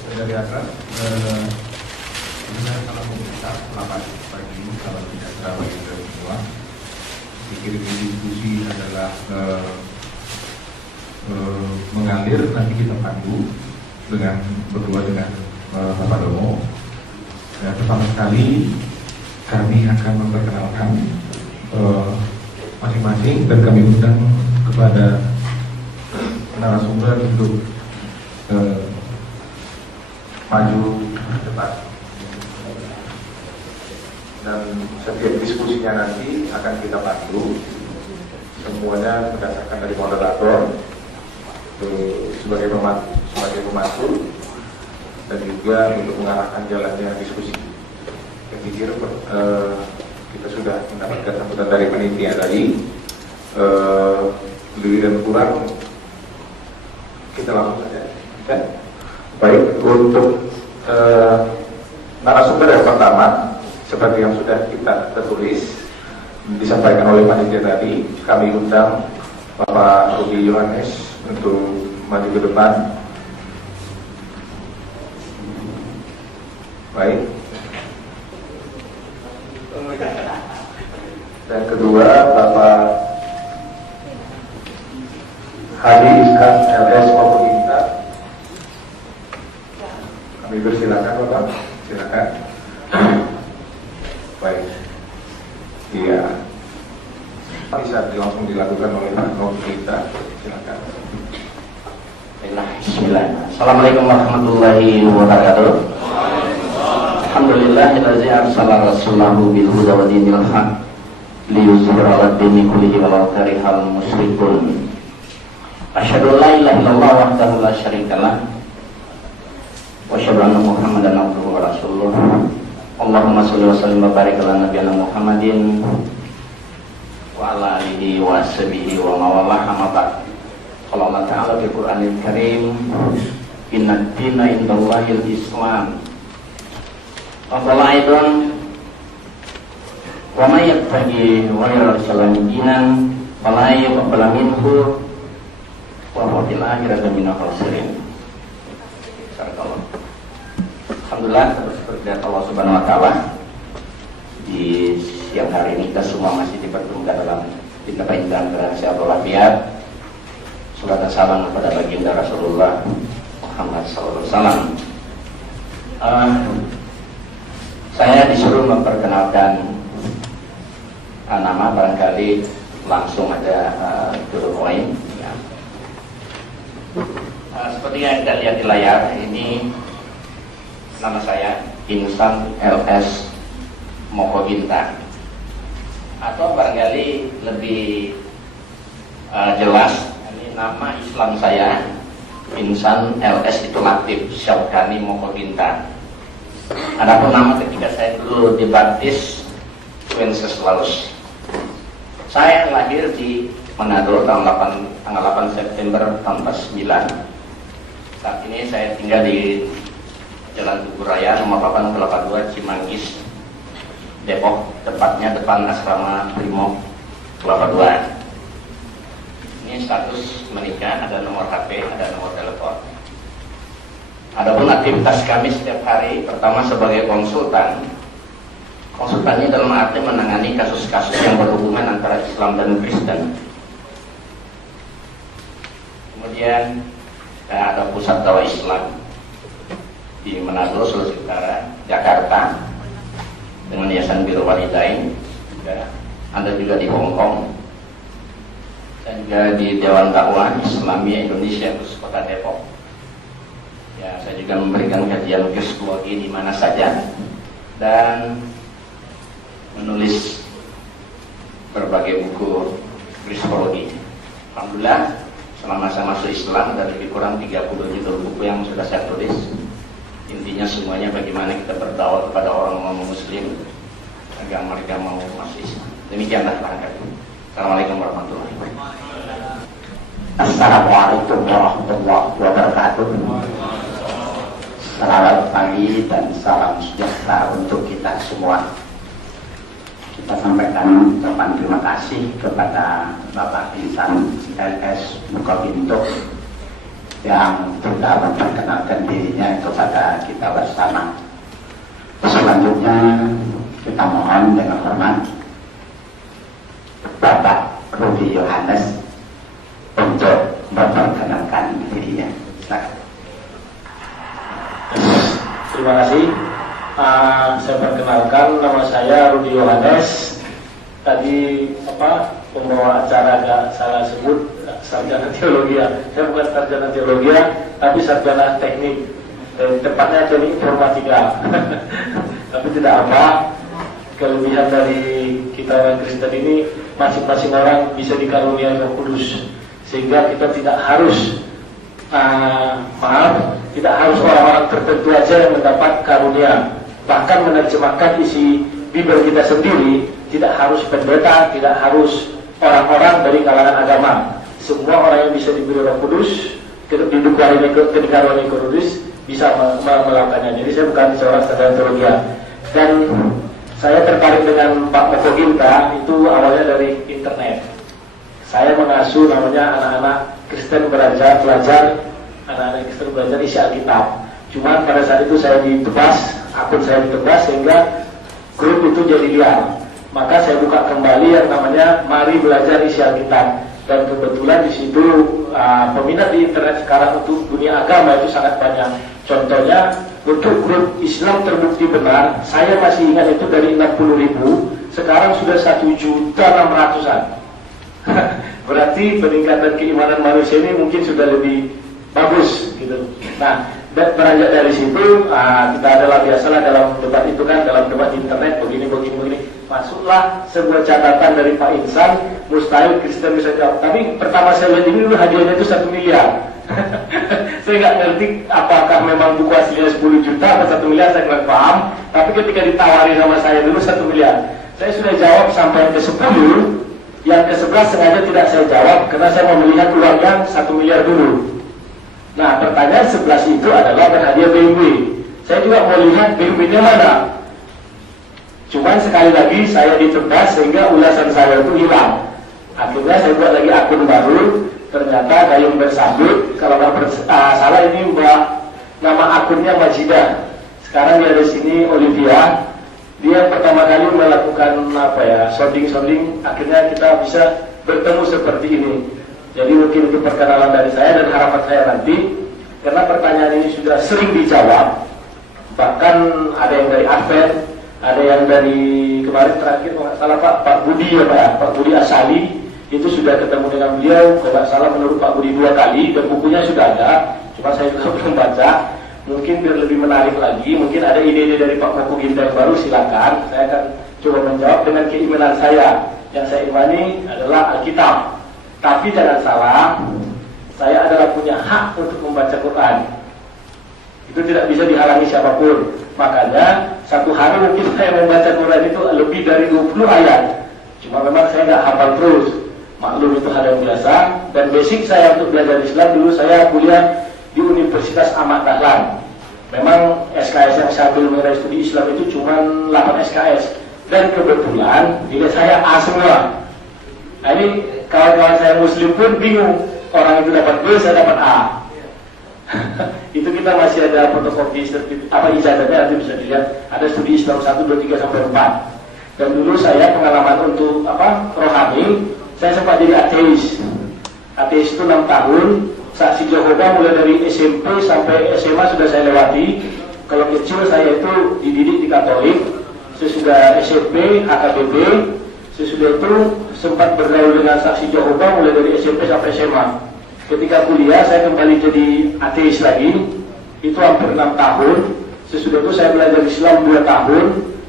Dari atas, sebenarnya kalau pemerintah selamat pagi, salam sejahtera bagi kita semua. Pikir diskusi adalah mengalir, nanti kita pandu berdua dengan Bapak Domo. Dan pertama sekali kami akan memperkenalkan masing-masing dan kami undang kepada narasumber untuk maju ke depan. Dan setiap diskusinya nanti akan kita pandu semuanya berdasarkan dari moderator sebagai pemandu dan juga untuk mengarahkan jalannya diskusi. Saya pikir kita sudah mendapatkan sambutan dari panitia tadi. Lebih dan kurang kita langsung saja. Okay? Baik, untuk narasumber yang pertama, seperti yang sudah kita tertulis disampaikan oleh panitia tadi, kami undang Bapak Rudy Yohanes untuk maju ke depan. Baik. Dan kedua, Bapak Hadi Iskan LS Mokoginta. Kami persilakan Bapak, silakan. Baik. Iya. Bisa langsung dilakukan oleh Pak Mokoginta. Silakan. Bismillah. Assalamualaikum warahmatullahi wabarakatuh. Alhamdulillahillazi arsala rasulahu bil huda wa dinil haq liyuzhira 'ala ad-dini kullihi walau karihal musyrikun. Asyhadu an la ilaha illallah wahdahu la syarikalah wa asyhadu anna Muhammadan abduhu wa rasuluh. Allahumma shalli wa sallim wa barik ala nabiyyina Muhammadin wa ala alihi wa sahbihi wa mawalah, amma ba'd. Qala Allah Ta'ala fil Qur'anil Karim, inna ad-dina indallahil Islam. Wa qala aidan, wa may yabtaghi ghayra al-islami dinan fala yuqbalu minhu wa huwa fil akhirati minal khasirin. Alhamdulillah, bersyukur Allah Subhanahu wa taala, di siang hari ini kita semua masih dipertemukan dalam indah-indah rahasia walafiat. Salat dan salam kepada baginda Rasulullah Muhammad SAW. Saya disuruh memperkenalkan nama, barangkali langsung ada turun poin. Ya. Seperti yang kita lihat di layar ini, nama saya Insan LS Mokoginta, atau barangkali lebih jelas, ini nama Islam saya Insan LS itu Latif Syaukhani Mokoginta. Adapun nama ketiga saya dulu dibaptis Wenceslaus. Saya lahir di Manado tanggal 8 September tahun 49. Saat ini saya tinggal di Jalan Tugu Raya nomor 882 Cimanggis, Depok, tepatnya depan asrama Brimob Kelapa II. Ini status menikah, ada nomor HP, ada nomor telepon. Adapun aktivitas kami setiap hari, pertama sebagai konsultan. Konsultannya dalam arti menangani kasus-kasus yang berhubungan antara Islam dan Kristen. Kemudian ada pusat dakwah Islam di Manado, Sulawesi Utara, Jakarta, dengan Yayasan Birrul Walidain. Ada juga di Hong Kong, dan juga di Dewan Dakwah Islamiyah Indonesia khusus Kota Depok. Ya, saya juga memberikan kajian kristologi di mana saja dan menulis berbagai buku kristologi. Alhamdulillah, selama saya masuk Islam dan lebih kurang 30 judul buku yang sudah saya tulis. Intinya semuanya bagaimana kita berdakwah kepada orang muslim agar mereka mau masuk Islam. Demikianlah barangkali. Assalamualaikum warahmatullahi wabarakatuh. Assalamualaikum warahmatullahi wabarakatuh. Selamat pagi dan salam sejahtera untuk kita semua. Kita sampaikan ucapan terima kasih kepada Bapak Insan LS Mokoginta yang sudah memperkenalkan dirinya kepada kita bersama. Selanjutnya kita mohon dengan hormat Bapak Rudi Yohanes untuk memperkenalkan dirinya. Silakan. Terima kasih. Saya perkenalkan, nama saya Rudi Yohanes. Tadi pembawa acara agak salah sebut, sarjana teologi. Saya bukan sarjana teologi, tapi sarjana teknik. Tepatnya teknik informatika. Tapi tidak apa. Kelebihan dari kita orang Kristen ini, masing-masing orang bisa dikaruniai Roh Kudus, sehingga kita tidak harus tidak harus orang-orang tertentu aja yang mendapat karunia. Bahkan menerjemahkan isi Bible kita sendiri, tidak harus pendeta, tidak harus orang-orang dari kalangan agama. Semua orang yang bisa diberi Roh Kudus, didukung kedikaruanian Roh Kudus, bisa melakukannya. Jadi saya bukan seorang sarjana teologi. Dan saya tertarik dengan Pak Moko Ginta itu awalnya dari internet. Saya mengasuh namanya anak-anak Kristen belajar anak-anak Kristen belajar isi Alkitab. Cuma pada saat itu saya ditebas, akun saya ditebas sehingga grup itu jadi liar. Maka saya buka kembali yang namanya Mari Belajar Isi Alkitab. Dan kebetulan di situ peminat di internet sekarang untuk dunia agama itu sangat banyak. Contohnya untuk grup Islam Terbukti Benar, saya masih ingat itu dari 60.000, sekarang sudah 1.600.000-an. Berarti peningkatan keimanan manusia ini mungkin sudah lebih bagus gitu. Nah, beranjak dari situ kita adalah biasalah dalam debat itu kan, dalam debat internet begini. Masuklah sebuah catatan dari Pak Insan, mustahil Kristen bisa jawab. Tapi pertama saya lihat ini dulu hadiahnya itu 1 miliar. Saya nggak ngerti apakah memang buku aslinya 10 juta atau 1 miliar, saya nggak paham. Tapi ketika ditawari sama saya dulu 1 miliar, saya sudah jawab sampai ke 10. Yang ke 11 sengaja tidak saya jawab karena saya mau melihat uangnya 1 miliar dulu. Nah, pertanyaan 11 itu adalah berhadiah BMW. Saya juga mau lihat BMW-nya mana. Cuman sekali lagi saya ditebas sehingga ulasan saya itu hilang. Akhirnya saya buat lagi akun baru. Ternyata Gayung Bersambut, kalau nggak salah ini nama akunnya Majidah. Sekarang dia di sini Olivia. Dia pertama kali melakukan sounding. Akhirnya kita bisa bertemu seperti ini. Jadi mungkin itu perkenalan dari saya dan harapan saya nanti, karena pertanyaan ini sudah sering dijawab. Bahkan ada yang dari Advent, ada yang dari kemarin terakhir kalau nggak salah Pak Budi Pak Budi Asali. Itu sudah ketemu dengan beliau, kalau nggak salah menurut Pak Budi 2 kali, dan bukunya sudah ada, cuma saya juga belum baca. Mungkin biar lebih menarik lagi, mungkin ada ide-ide dari Pak Moko Ginta yang baru, silakan. Saya akan coba menjawab dengan keimanan saya. Yang saya imani adalah Alkitab. Tapi jangan salah, saya adalah punya hak untuk membaca Quran. Itu tidak bisa dihalangi siapapun. Makanya satu hari mungkin saya membaca Quran itu lebih dari 20 ayat. Cuma memang saya nggak hafal terus. Maklum itu hal yang biasa. Dan basic saya untuk belajar Islam dulu saya kuliah di Universitas Ahmad Dahlan. Memang SKS yang saya ambil mengenai studi Islam itu cuma 8 SKS. Dan kebetulan nilai saya A semua. Nah ini kawan-kawan saya Muslim pun bingung. Orang itu dapat B, saya dapat A. Itu kita masih ada fotokopi ijazahnya, nanti bisa dilihat. Ada studi Islam 1, 2, 3, sampai 4. Dan dulu saya pengalaman untuk rohani, saya sempat jadi ateis. Ateis itu 6 tahun. Saksi Jehovah mulai dari SMP sampai SMA sudah saya lewati. Kalau kecil saya itu dididik di Katolik. Sesudah SMP, HKBP. Sesudah itu sempat bergaul dengan saksi Jehovah mulai dari SMP sampai SMA. Ketika kuliah saya kembali jadi ateis lagi. Itu hampir 6 tahun. Sesudah itu saya belajar Islam 2 tahun.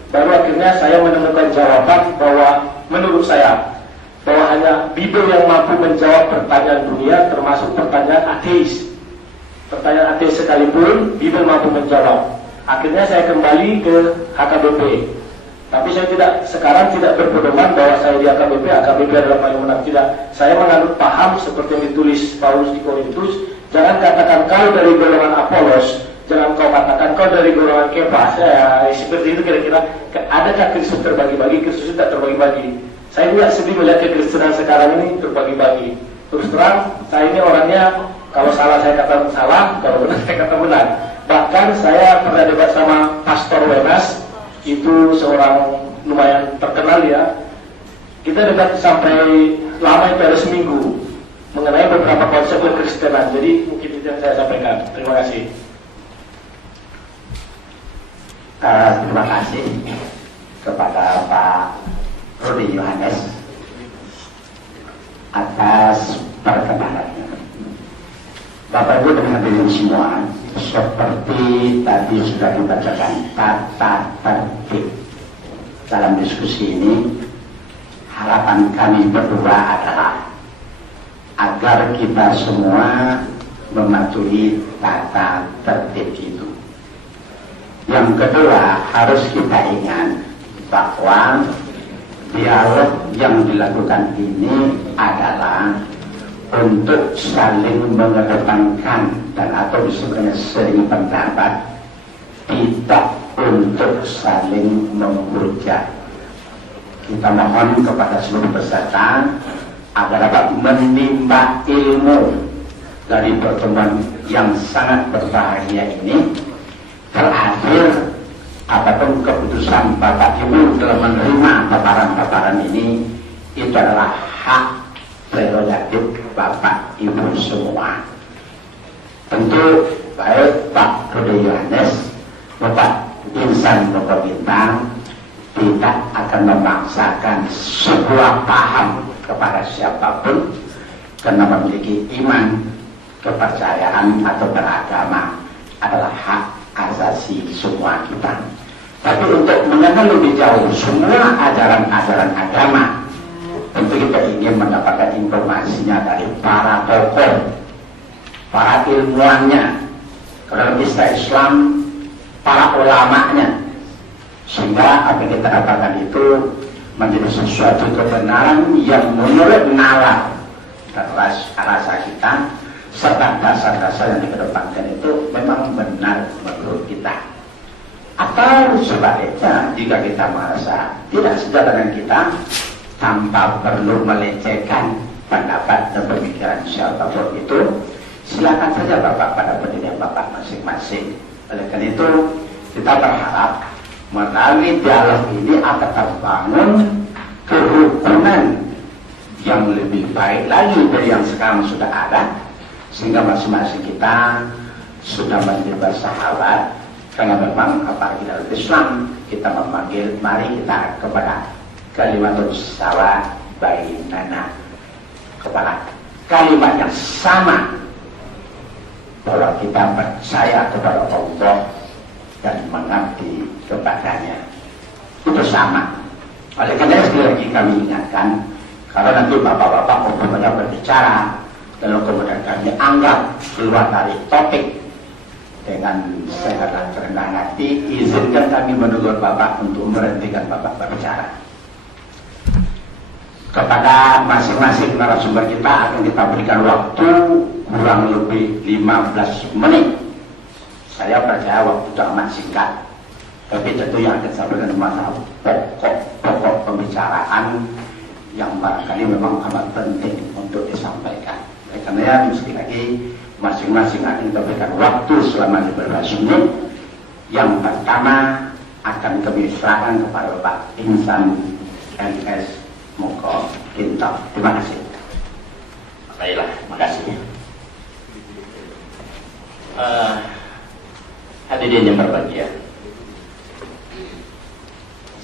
Baru akhirnya saya menemukan jawaban bahwa menurut saya bahwa hanya Bible yang mampu menjawab pertanyaan dunia, termasuk pertanyaan ateis. Pertanyaan ateis sekalipun Bible mampu menjawab. Akhirnya saya kembali ke HKBP. Tapi saya sekarang tidak berpedoman bahwa saya di AKBP adalah paling benar. Tidak. Saya menganut paham seperti yang ditulis Paulus di Korintus. Jangan katakan kau dari golongan Apolos, jangan kau katakan kau dari golongan Kefas. Seperti itu kira-kira. Adakah Kristus terbagi-bagi? Kristus tidak terbagi-bagi. Saya juga sedih melihat kekristenan sekarang ini terbagi-bagi. Terus terang, saya ini orangnya Kalau salah saya kata salah, kalau benar saya kata benar. Bahkan saya pernah debat sama Pastor Wenas, itu seorang lumayan terkenal ya. Kita debat sampai lama itu ada seminggu mengenai beberapa konsep kekristenan. Jadi mungkin itu yang saya sampaikan. Terima kasih. Terima kasih kepada Pak Rudi Yohanes atas perkenanannya. Bapak Ibu dan hadirin semua, seperti tadi sudah dibacakan tata tertib dalam diskusi ini, harapan kami berdua adalah agar kita semua mematuhi tata tertib itu. Yang kedua, harus kita ingat bahwa dialog yang dilakukan ini adalah untuk saling mengedepankan dan atau disebutnya sering pendapat, tidak untuk saling menghujat. Kita mohon kepada seluruh peserta agar dapat menimba ilmu dari pertemuan yang sangat berbahagia ini. Terakhir, apapun keputusan Bapak Ibu dalam menerima paparan-paparan ini, itu adalah hak prerogatif Bapak Ibu semua. Tentu baik Pak Rudi Yohanes, Bapak Insan Mokoginta tidak akan memaksakan sebuah paham kepada siapapun, karena memiliki iman, kepercayaan atau beragama adalah hak asasi semua kita. Tapi untuk mengenal lebih jauh semua ajaran-ajaran agama, tentu kita ingin mendapatkan informasinya dari para tokoh, para ilmuannya, dalam istilah Islam, para ulamanya, sehingga apa yang kita dapatkan itu menjadi sesuatu kebenaran yang menurut nalar dan rasa kita, serta dasar-dasar yang dikedepankan itu memang benar menurut kita. Atau sebaliknya, jika kita merasa tidak sejalan dengan kita, tanpa perlu melecehkan pendapat dan pemikiran siapapun itu, silakan saja Bapak pada pendirian Bapak masing-masing. Oleh karena itu, kita berharap melalui dialog ini akan terbangun kerukunan yang lebih baik lagi dari yang sekarang sudah ada, sehingga masing-masing kita sudah menjadi bersahabat. Karena memang apalagi dalam Islam kita memanggil, mari kita kepada kalimatul sawa bainana, kepada kalimat yang sama, bahwa kita percaya kepada Allah dan mengabdi kepadanya. Itu sama. Oleh karena sekali lagi kami ingatkan, kalau nanti bapak-bapak umpamanya berbicara, lalu kemudian kami anggap keluar dari topik, dengan segala kerendahan hati, izinkan kami menegur Bapak untuk merhentikan Bapak berbicara. Kepada masing-masing narasumber kita akan kita berikan waktu kurang lebih 15 menit. Saya percaya waktu itu amat singkat, tapi tentu yang akan saya berikan masalah pokok pembicaraan yang barangkali memang amat penting untuk disampaikan. Karena sekali lagi masing-masing akan kita berikan waktu selama 15 menit. Yang pertama akan kami serahkan kepada Bapak Insan NS Mokoginta. Terima kasih. Baiklah, terima kasih. Hadirin yang berbahagia,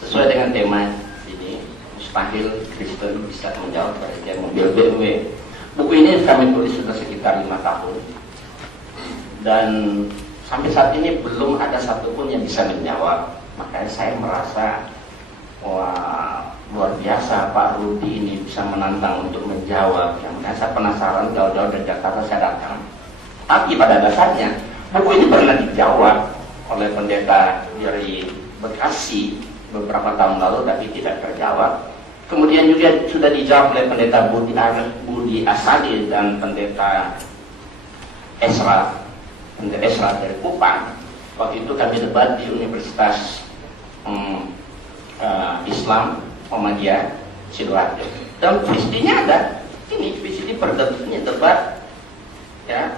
sesuai dengan tema ini, mustahil Kristen bisa menjawab pada dia mobil BMW. Buku ini kami tulis sudah sekitar 5 tahun, dan sampai saat ini belum ada satupun yang bisa menjawab. Makanya saya merasa, wah, luar biasa Pak Rudi ini bisa menantang untuk menjawab. Makanya saya penasaran, jauh-jauh dari Jakarta saya datang. Tapi pada dasarnya buku ini pernah dijawab oleh pendeta dari Bekasi beberapa tahun lalu, tapi tidak terjawab. Kemudian juga sudah dijawab oleh pendeta Budi Asadi dan pendeta Esra dari Kupang. Waktu itu kami debat di Universitas Islam Muhammadiyah Sidoarjo. Dan VCD-nya ada. Ini VCD perdebatnya debat ya,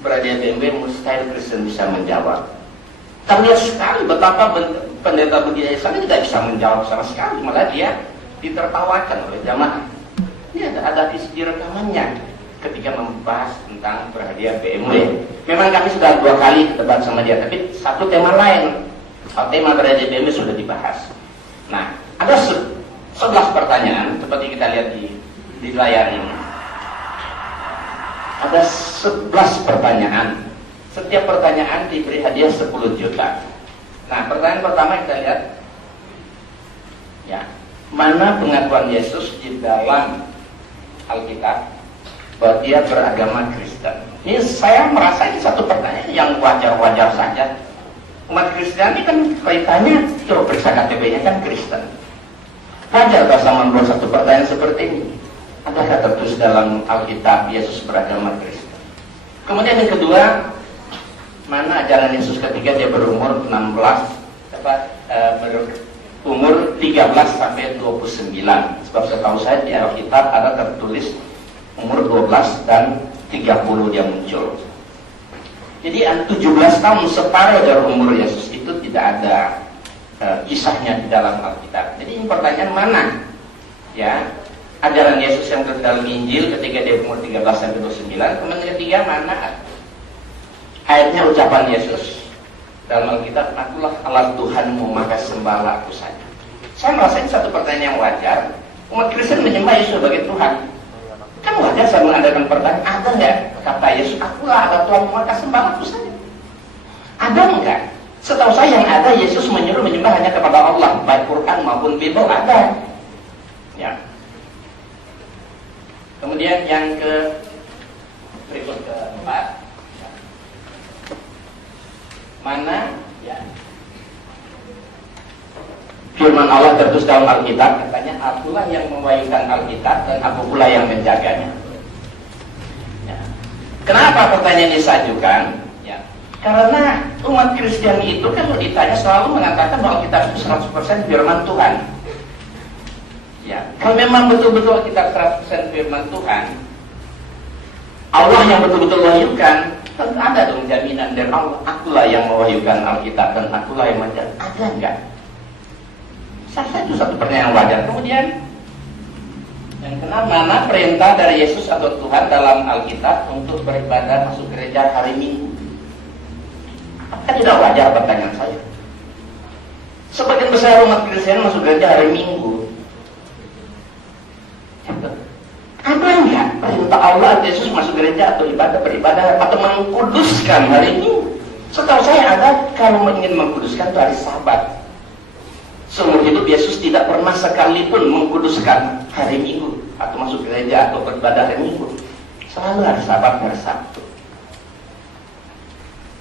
berhadiah BMW mustahil Kristen bisa menjawab. Kami lihat sekali betapa pendeta budaya Islam tidak bisa menjawab sama sekali, malah dia ditertawakan oleh jamaah. Ini ada di rekamannya ketika membahas tentang berhadiah BMW. Memang kami sudah 2 kali debat sama dia, tapi satu tema lain. Tema berhadiah BMW sudah dibahas. Nah, ada 11 pertanyaan seperti kita lihat di layar ini. Ada 11 pertanyaan. Setiap pertanyaan diberi hadiah 10 juta. Nah, pertanyaan pertama kita lihat, ya, mana pengakuan Yesus di dalam Alkitab bahwa dia beragama Kristen? Ini saya merasa ini satu pertanyaan yang wajar-wajar saja. Umat Kristen ini kan kaitannya, coba periksa KTP-nya kan Kristen. Wajar bahasa membuat satu pertanyaan seperti ini. Adakah tertulis dalam Alkitab Yesus beragama Kristen? Kemudian yang kedua, mana ajaran Yesus ketika dia berumur 13 sampai 29. Sebab setahu saya di Alkitab ada tertulis umur 12 dan 30 dia muncul. Jadi 17 tahun separuh dari umur Yesus itu tidak ada kisahnya di dalam Alkitab. Jadi ini pertanyaan mana? Ya, ajaran Yesus yang terdalam Injil ketika dia umur 13 sampai 29. Kemudian ketiga, mana ayatnya ucapan Yesus dalam Alkitab, akulah Allah Tuhanmu maka sembahlah aku saja. Saya merasa ini satu pertanyaan yang wajar. Umat Kristen menyembah Yesus sebagai Tuhan. Kan wajar saya mengadakan pertanyaan, ada nggak kata Yesus, akulah Allah Tuhanmu maka sembahlah aku saja? Ada enggak? Setahu saya yang ada, Yesus menyuruh menyembah hanya kepada Allah, baik Quran maupun Bible ada. Ya. Kemudian yang berikut keempat, mana ya firman Allah tertulis dalam Alkitab, katanya akulah yang mewahyukan Alkitab dan aku pula yang menjaganya. Ya. Kenapa pertanyaan disajukan? Ya. Karena umat Kristen itu kan ditanya selalu mengatakan bahwa Alkitab itu 100% firman Tuhan. Ya. Kalau memang betul-betul Alkitab 100% firman Tuhan, Allah yang betul-betul wahyukan, tentu ada dong jaminan dari Allah, akulah yang mewahyukan Alkitab dan akulah yang menjaganya. Ada enggak? Saya itu satu pertanyaan yang wajar. Kemudian yang keenam, mana perintah dari Yesus atau Tuhan dalam Alkitab untuk beribadah masuk gereja hari Minggu? Apakah tidak wajar pertanyaan saya? Sebagian besar umat Kristen masuk gereja hari Minggu. Ada enggak perintah Allah Yesus masuk gereja atau beribadah atau mengkuduskan hari Minggu? Setahu saya ada, kalau ingin mengkuduskan itu hari Sabat. Seumur hidup Yesus tidak pernah sekalipun mengkuduskan hari Minggu atau masuk gereja atau beribadah hari Minggu. Selalu hari Sabat, hari Sabtu.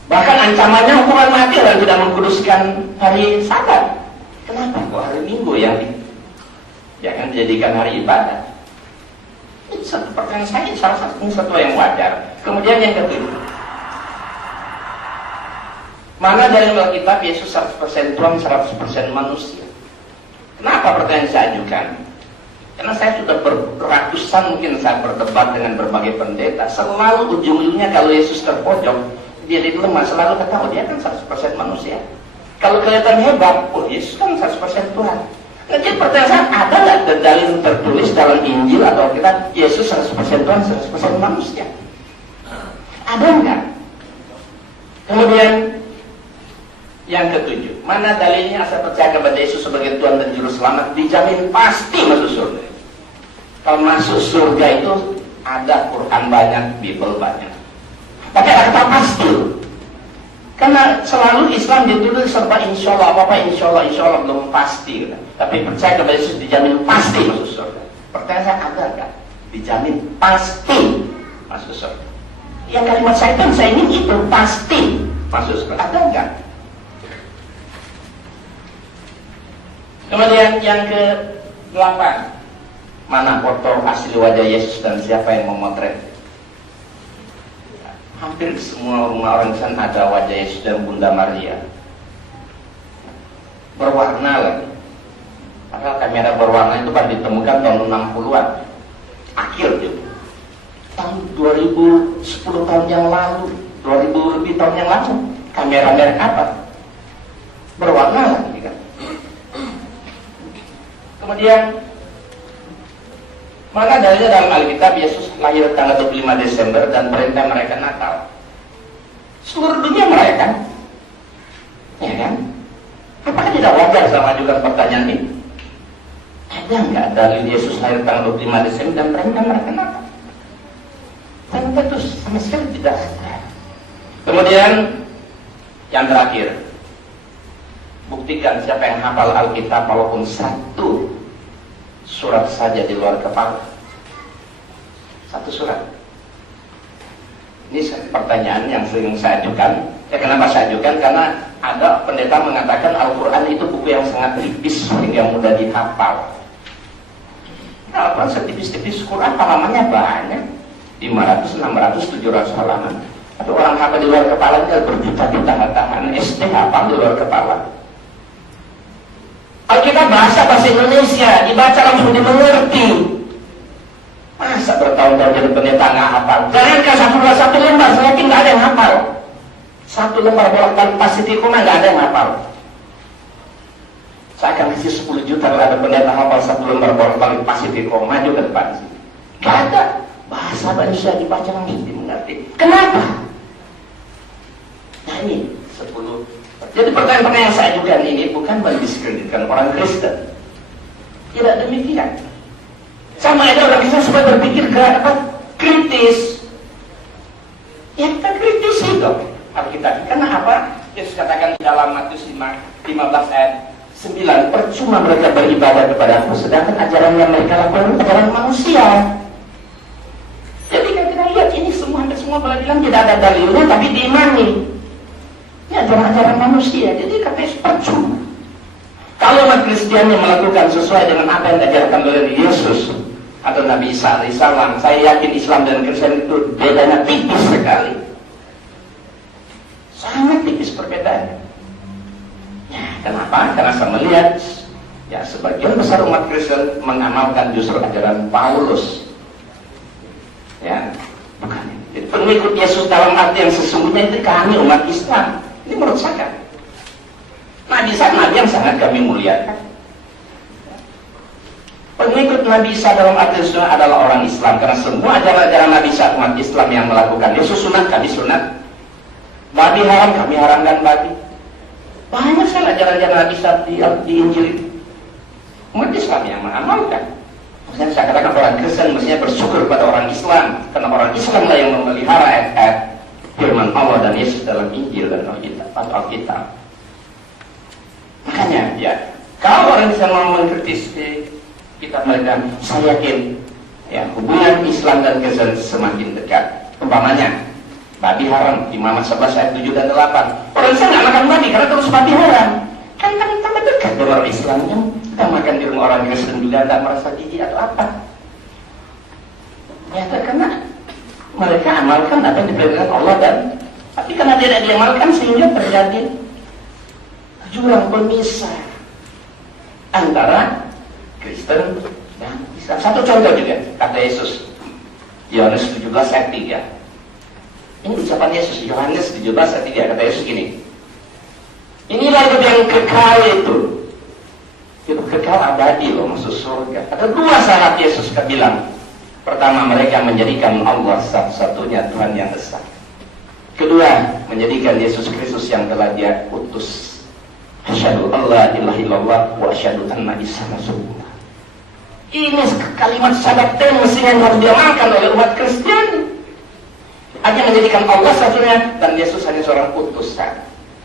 Bahkan ancamannya hukuman mati kalau tidak mengkuduskan hari Sabat. Kenapa kok hari Minggu yang jangan dijadikan hari ibadah? Itu satu pertanyaan saya, salah satu yang wajar. Kemudian yang kedua, mana dari Alkitab Yesus 100% Tuhan, 100% manusia? Kenapa pertanyaan saya ajukan? Karena saya sudah beratusan mungkin saya berdebat dengan berbagai pendeta. Selalu ujung-ujungnya kalau Yesus terpojok, dia dilemah, selalu kata, oh dia kan 100% manusia. Kalau kelihatan hebat, oh Yesus kan 100% Tuhan. Nah, jadi pertanyaan saya, ada nggak dalil tertulis dalam Injil atau kita Yesus 100% Tuhan, 100% manusia? Ada nggak? Kemudian yang ketujuh, mana dalilnya saya percaya kepada Yesus sebagai Tuhan dan Juru Selamat dijamin pasti masuk surga? Kalau masuk surga itu ada Quran banyak, Bible banyak. Tapi ada kata pasti. Karena selalu Islam ditulis serba insya Allah, apa-apa insya Allah belum pasti. Tapi percaya kepada Yesus dijamin pasti masuk surga. Pertanyaan saya, ada nggak? Dijamin pasti masuk surga. Ya kalimat saya ingin itu pasti masuk surga. Ada nggak? Kemudian yang ke-8, mana foto asli wajah Yesus dan siapa yang memotret? Hampir semua rumah orang sana ada wajah Yesus dan Bunda Maria. Berwarna lagi. Padahal kamera berwarna itu kan ditemukan tahun 60-an. Akhir juga. tahun 2010 tahun yang lalu, 2000 lebih tahun yang lalu. Kamera merek apa? Berwarna lagi kan. Kemudian mana dalilnya dalam Alkitab Yesus lahir tanggal 25 Desember dan perintah mereka Natal? Seluruh dunia merayakan, ya kan? Apakah tidak wajar saya mengajukan pertanyaan ini? Ada nggak dalil Yesus lahir tanggal 25 Desember dan perintah mereka Natal? Tentu sama sekali tidak ada. Kemudian yang terakhir, buktikan siapa yang hafal Alkitab walaupun satu surat saja di luar kepala. Satu surat. Ini pertanyaan yang sering saya ajukan. Ya, kenapa saya ajukan? Karena ada pendeta mengatakan Al-Quran itu buku yang sangat tipis sehingga mudah dihafal. Al-Quran setipis-tipis, Quran halamannya banyak, 500, 600, 700 halaman. Ada orang hafal di luar kepalanya berjuta-juta halaman. SD hafal di luar kepala. Alkitab bahasa Indonesia dibaca langsung dimengerti. Masa bertahun-tahun jadi pendeta nggak hafal? Jangankan satu lembar, saya yakin nggak ada yang hafal. Satu lembar bolak-balik pasiti koma nggak ada yang hafal. Saya akan kasih 10 juta kalau ada pendeta hafal satu lembar bolak-balik pasiti koma, maju ke depan. Nggak ada. Bahasa Indonesia dibaca langsung dimengerti. Kenapa? Nah ini 10. Jadi pertanyaan-pertanyaan yang saya ajukan ini bukan mendiskreditkan orang Kristen. Tidak demikian. Sama ada orang Kristen supaya berpikir kritis. Ya kita kritisi dong Alkitab. Karena apa? Yesus katakan di dalam Matius 15 ayat 9, percuma mereka beribadah kepada aku, sedangkan ajaran yang mereka lakukan ajaran manusia. Jadi kan kita lihat ini hampir semua bilang tidak ada dalilnya tapi diimani. Ini ajaran-ajaran manusia, jadi katanya percuma. Kalau umat Kristian yang melakukan sesuai dengan apa yang diajarkan oleh Yesus atau Nabi Isa AS, saya yakin Islam dan Kristen itu bedanya tipis sekali. Sangat tipis perbedaannya. Ya, kenapa? Karena saya melihat ya sebagian besar umat Kristen mengamalkan justru ajaran Paulus. Ya, bukan. Jadi pengikut Yesus dalam arti yang sesungguhnya itu kami umat Islam. Ini menurut saya. Nabi Isa Nabi yang sangat kami muliakan. Pengikut Nabi Isa dalam arti sunat adalah orang Islam, karena semua ajaran-ajaran Nabi Isa umat Islam yang melakukan. Yesus sunat, kami sunat. Babi haram, kami haramkan babi. Banyak sekali ajaran-ajaran Nabi Isa di Injil. Umat Islam yang mengamalkan. Maksudnya saya katakan orang Kristen mestinya bersyukur pada orang Islam, karena orang Islam lah yang memelihara ayat-ayat firman Allah dan Yesus dalam Injil dan Alkitab. Makanya ya, kalau orang bisa mau mengkritisi kitab mereka, saya yakin ya hubungan Islam dan Kristen semakin dekat. Umpamanya babi haram di Muhammad 11 ayat 7 dan 8. Orang Islam nggak makan babi karena terus babi haram. Kan tambah dekat dengan orang Islam yang kita makan di rumah orang Kristen juga tidak merasa jijik atau apa. Ya karena mereka amalkan apa yang diperintahkan Allah, dan tapi karena tidak diamalkan sehingga terjadi jurang pemisah antara Kristen dan Islam. Satu contoh juga kata Yesus, Yohanes 17 ayat 3. Ini ucapan Yesus, Yohanes 17 ayat 3, kata Yesus gini, inilah hidup yang kekal itu kekal abadi loh, masuk surga. Ada dua syarat Yesus bilang. Pertama, mereka menjadikan Allah satu-satunya Tuhan yang esa. Kedua, menjadikan Yesus Kristus yang telah Dia utus. Asyhadu alla ilaha illallah wa asyhadu anna Isa rasulullah. Ini kalimat syahadat mestinya yang harus diamalkan oleh umat Kristen. Hanya menjadikan Allah satunya dan Yesus hanya seorang utusan.